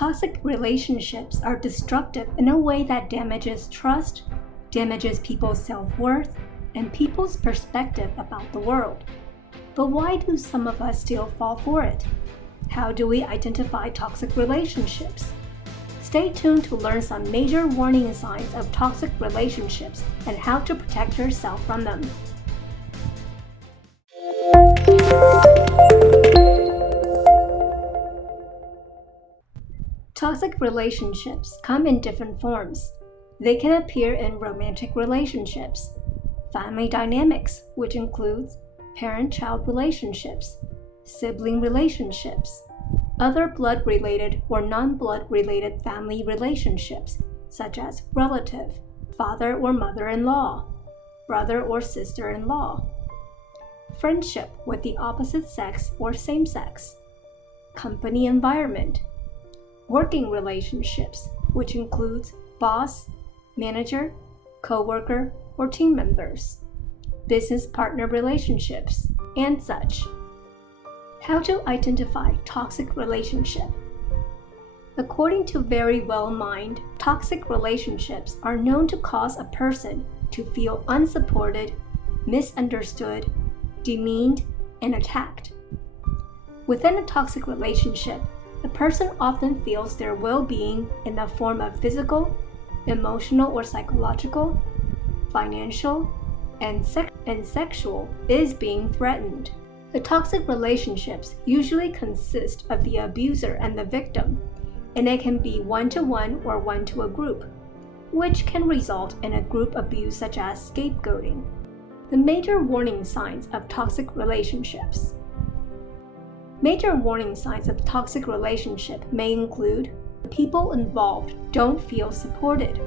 Toxic relationships are destructive in a way that damages trust, damages people's self-worth, and people's perspective about the world. But why do some of us still fall for it? How do we identify toxic relationships? Stay tuned to learn some major warning signs of toxic relationships and how to protect yourself from them. Toxic relationships come in different forms. They can appear in romantic relationships, family dynamics, which includes parent-child relationships, sibling relationships, other blood-related or non-blood-related family relationships, such as relative, father or mother-in-law, brother or sister-in-law, friendship with the opposite sex or same sex, company environment, working relationships, which includes boss, manager, co-worker, or team members, business partner relationships, and such. How to identify toxic relationship? According to Very-Well Mind, toxic relationships are known to cause a person to feel unsupported, misunderstood, demeaned, and attacked. Within a toxic relationship, the person often feels their well-being in the form of physical, emotional or psychological, financial, and sexual is being threatened. The toxic relationships usually consist of the abuser and the victim, and it can be one-to-one or one-to-a-group, which can result in a group abuse such as scapegoating. The major warning signs of toxic relationships. Major warning signs of toxic relationship may include the people involved don't feel supported,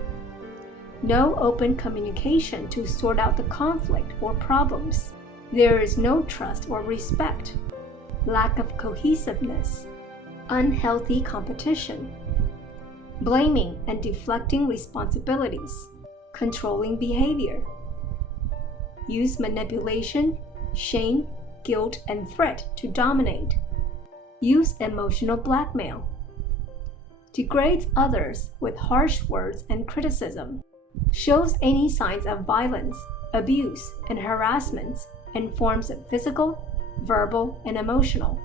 no open communication to sort out the conflict or problems, there is no trust or respect, lack of cohesiveness, unhealthy competition, blaming and deflecting responsibilities, controlling behavior, use manipulation, shame, guilt, and threat to dominate, use emotional blackmail, degrades others with harsh words and criticism, shows any signs of violence, abuse, and harassment in forms of physical, verbal, and emotional.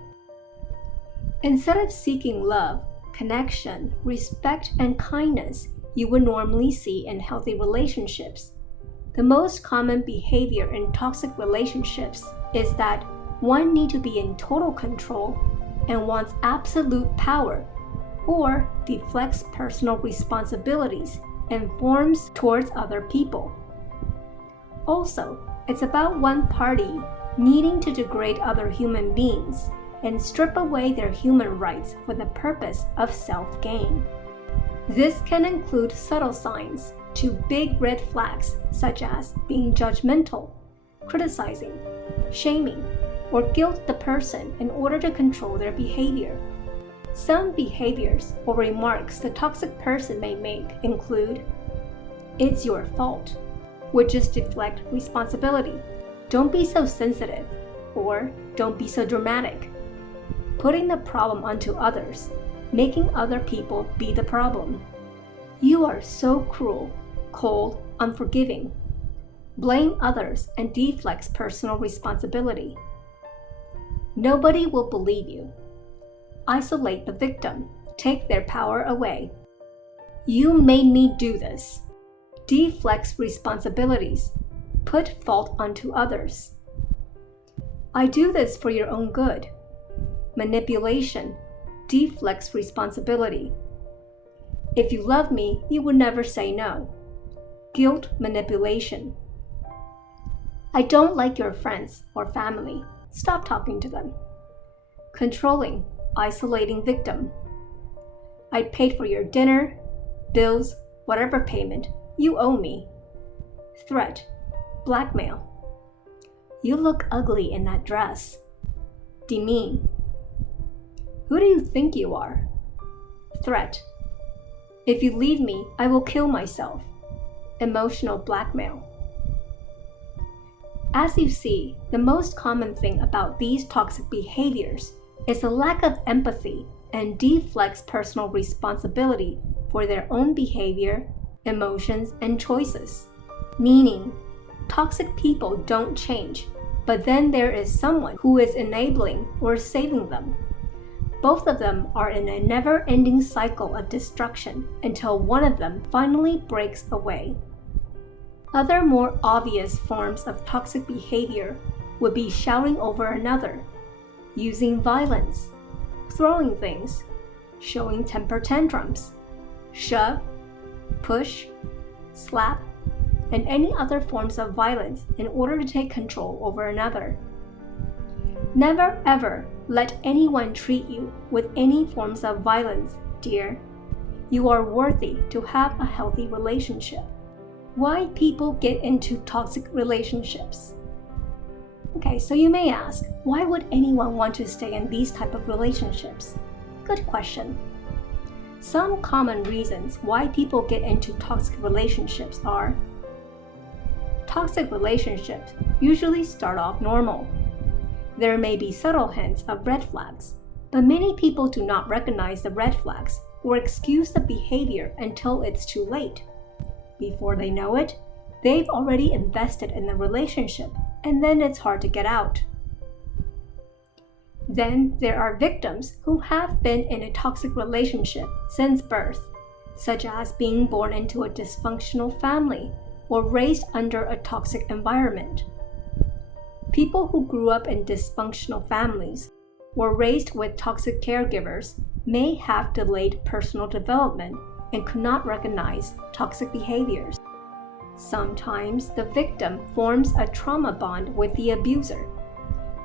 Instead of seeking love, connection, respect, and kindness you would normally see in healthy relationships, the most common behavior in toxic relationships is that one needs to be in total control and wants absolute power, or deflects personal responsibilities and forms towards other people. Also, it's about one party needing to degrade other human beings and strip away their human rights for the purpose of self-gain. This can include subtle signs to big red flags such as being judgmental, criticizing, shaming, or guilt the person in order to control their behavior. Some behaviors or remarks the toxic person may make include, "It's your fault," which is deflect responsibility, "Don't be so sensitive," or "Don't be so dramatic," putting the problem onto others, making other people be the problem. "You are so cruel, cold, unforgiving," blame others and deflects personal responsibility. "Nobody will believe you," isolate the victim, take their power away. "You made me do this," deflects responsibilities, put fault onto others. "I do this for your own good," manipulation, deflects responsibility. "If you love me, you would never say no," guilt manipulation. "I don't like your friends or family, stop talking to them." Controlling, isolating victim. "I paid for your dinner, bills, whatever payment, you owe me." Threat, blackmail. "You look ugly in that dress." Demean. "Who do you think you are?" Threat. "If you leave me, I will kill myself." Emotional blackmail. As you see, the most common thing about these toxic behaviors is a lack of empathy and deflects personal responsibility for their own behavior, emotions, and choices. Meaning, toxic people don't change, but then there is someone who is enabling or saving them. Both of them are in a never-ending cycle of destruction until one of them finally breaks away. Other more obvious forms of toxic behavior would be shouting over another, using violence, throwing things, showing temper tantrums, shove, push, slap, and any other forms of violence in order to take control over another. Never ever let anyone treat you with any forms of violence, dear. You are worthy to have a healthy relationship. Why people get into toxic relationships? Okay, so you may ask, why would anyone want to stay in these type of relationships? Good question. Some common reasons why people get into toxic relationships are: toxic relationships usually start off normal. There may be subtle hints of red flags, but many people do not recognize the red flags or excuse the behavior until it's too late. Before they know it, they've already invested in the relationship, and then it's hard to get out. Then there are victims who have been in a toxic relationship since birth, such as being born into a dysfunctional family or raised under a toxic environment. People who grew up in dysfunctional families or raised with toxic caregivers may have delayed personal development and could not recognize toxic behaviors. Sometimes the victim forms a trauma bond with the abuser.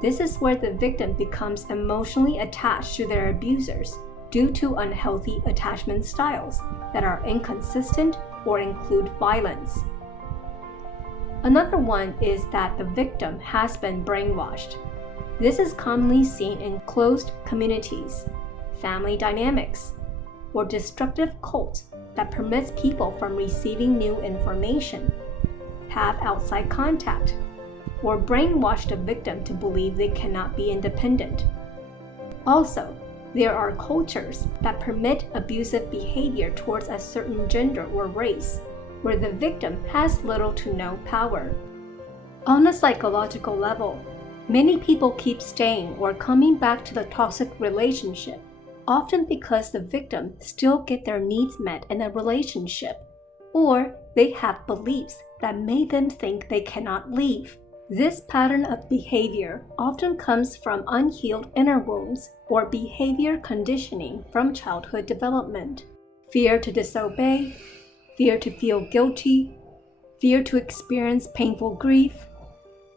This is where the victim becomes emotionally attached to their abusers due to unhealthy attachment styles that are inconsistent or include violence. Another one is that the victim has been brainwashed. This is commonly seen in closed communities, family dynamics, or destructive cults that permits people from receiving new information, have outside contact, or brainwash the victim to believe they cannot be independent. Also, there are cultures that permit abusive behavior towards a certain gender or race, where the victim has little to no power. On a psychological level, many people keep staying or coming back to the toxic relationship, often because the victim still get their needs met in a relationship, or they have beliefs that made them think they cannot leave. This pattern of behavior often comes from unhealed inner wounds or behavior conditioning from childhood development. Fear to disobey, fear to feel guilty, fear to experience painful grief,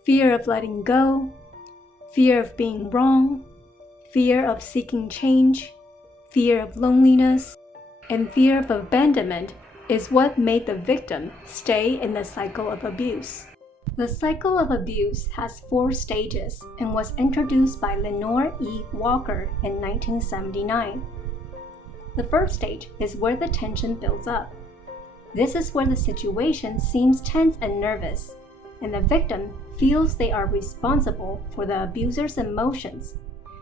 fear of letting go, fear of being wrong, fear of seeking change, fear of loneliness, and fear of abandonment is what made the victim stay in the cycle of abuse. The cycle of abuse has 4 stages and was introduced by Lenore E. Walker in 1979. The first stage is where the tension builds up. This is where the situation seems tense and nervous, and the victim feels they are responsible for the abuser's emotions,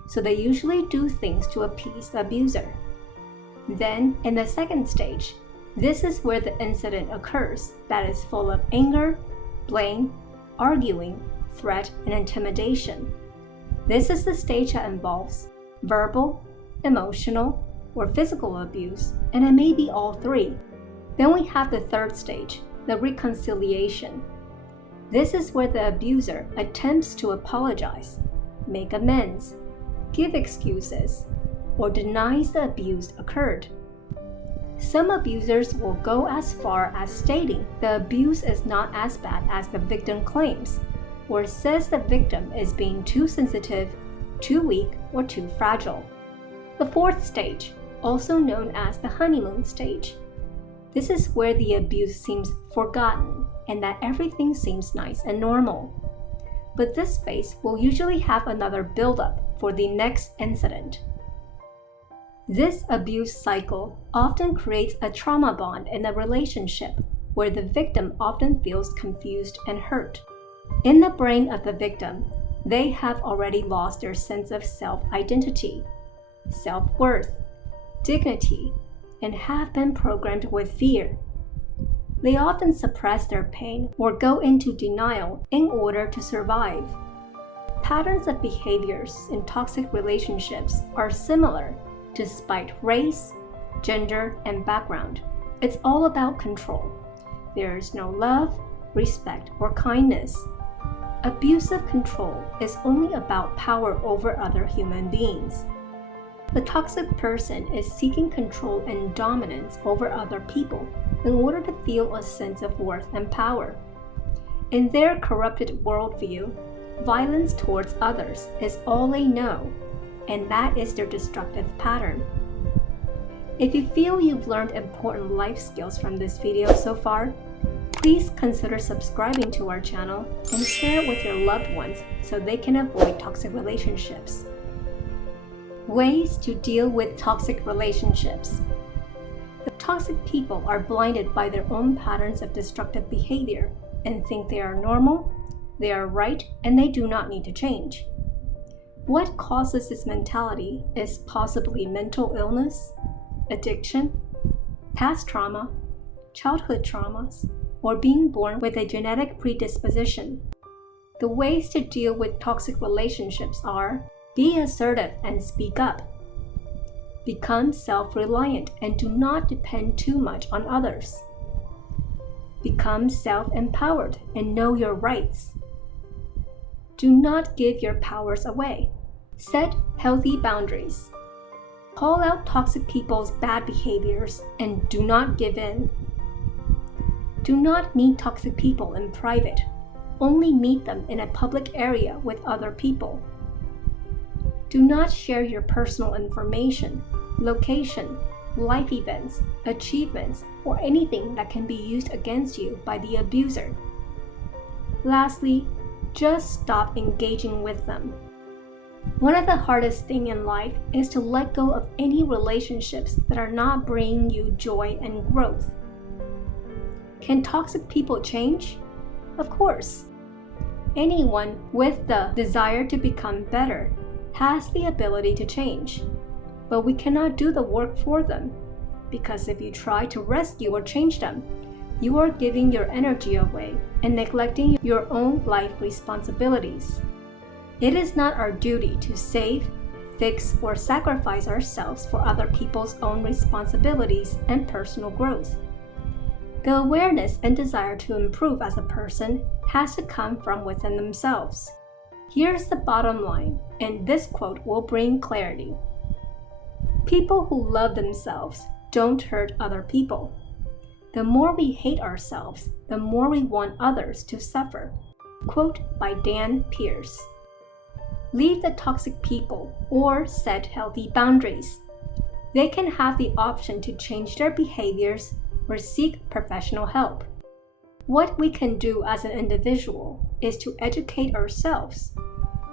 so they usually do things to appease the abuser. Then, in the second stage, this is where the incident occurs that is full of anger, blame, arguing, threat, and intimidation. This is the stage that involves verbal, emotional, or physical abuse, and it may be all 3. Then we have the third stage, the reconciliation. This is where the abuser attempts to apologize, make amends, give excuses, or denies the abuse occurred. Some abusers will go as far as stating the abuse is not as bad as the victim claims, or says the victim is being too sensitive, too weak, or too fragile. The fourth stage, also known as the honeymoon stage. This is where the abuse seems forgotten and that everything seems nice and normal. But this phase will usually have another build-up for the next incident. This abuse cycle often creates a trauma bond in the relationship where the victim often feels confused and hurt. In the brain of the victim, they have already lost their sense of self-identity. self-worth, dignity, and have been programmed with fear. They often suppress their pain or go into denial in order to survive. Patterns of behaviors in toxic relationships are similar despite race, gender, and background. It's all about control. There is no love, respect, or kindness. Abusive control is only about power over other human beings. The toxic person is seeking control and dominance over other people in order to feel a sense of worth and power. In their corrupted worldview, violence towards others is all they know, and that is their destructive pattern. If you feel you've learned important life skills from this video so far, please consider subscribing to our channel and share it with your loved ones so they can avoid toxic relationships. Ways to deal with toxic relationships. The toxic people are blinded by their own patterns of destructive behavior and think they are normal, they are right, and they do not need to change. What causes this mentality is possibly mental illness, addiction, past trauma, childhood traumas, or being born with a genetic predisposition. The ways to deal with toxic relationships are: be assertive and speak up. Become self-reliant and do not depend too much on others. Become self-empowered and know your rights. Do not give your powers away. Set healthy boundaries. Call out toxic people's bad behaviors and do not give in. Do not meet toxic people in private. Only meet them in a public area with other people. Do not share your personal information, location, life events, achievements, or anything that can be used against you by the abuser. Lastly, just stop engaging with them. One of the hardest things in life is to let go of any relationships that are not bringing you joy and growth. Can toxic people change? Of course. Anyone with the desire to become better has the ability to change, but we cannot do the work for them, because if you try to rescue or change them, you are giving your energy away and neglecting your own life responsibilities. It is not our duty to save, fix, or sacrifice ourselves for other people's own responsibilities and personal growth. The awareness and desire to improve as a person has to come from within themselves. Here's the bottom line, and this quote will bring clarity. People who love themselves don't hurt other people. The more we hate ourselves, the more we want others to suffer. Quote by Dan Pierce. Leave the toxic people or set healthy boundaries. They can have the option to change their behaviors or seek professional help. What we can do as an individual is to educate ourselves,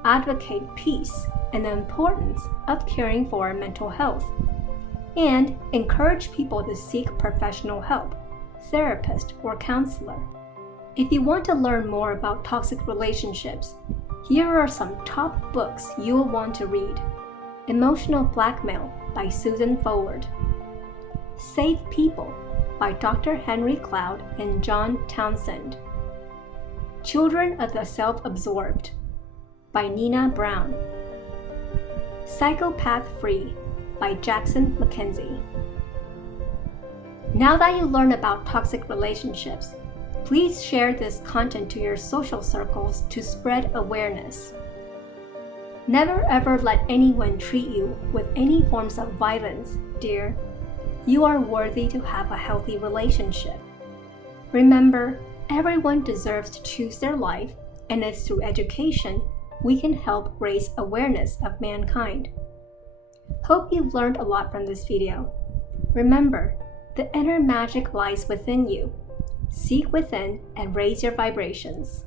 advocate peace and the importance of caring for our mental health, and encourage people to seek professional help, therapist, or counselor. If you want to learn more about toxic relationships, here are some top books you will want to read. Emotional Blackmail by Susan Forward. Save People by Dr. Henry Cloud and John Townsend. Children of the Self-Absorbed by Nina Brown. Psychopath-Free by Jackson McKenzie. Now that you learn about toxic relationships, please share this content to your social circles to spread awareness. Never ever let anyone treat you with any forms of violence, dear. You are worthy to have a healthy relationship. Remember, everyone deserves to choose their life, and it's through education we can help raise awareness of mankind. Hope you've learned a lot from this video. Remember, the inner magic lies within you. Seek within and raise your vibrations.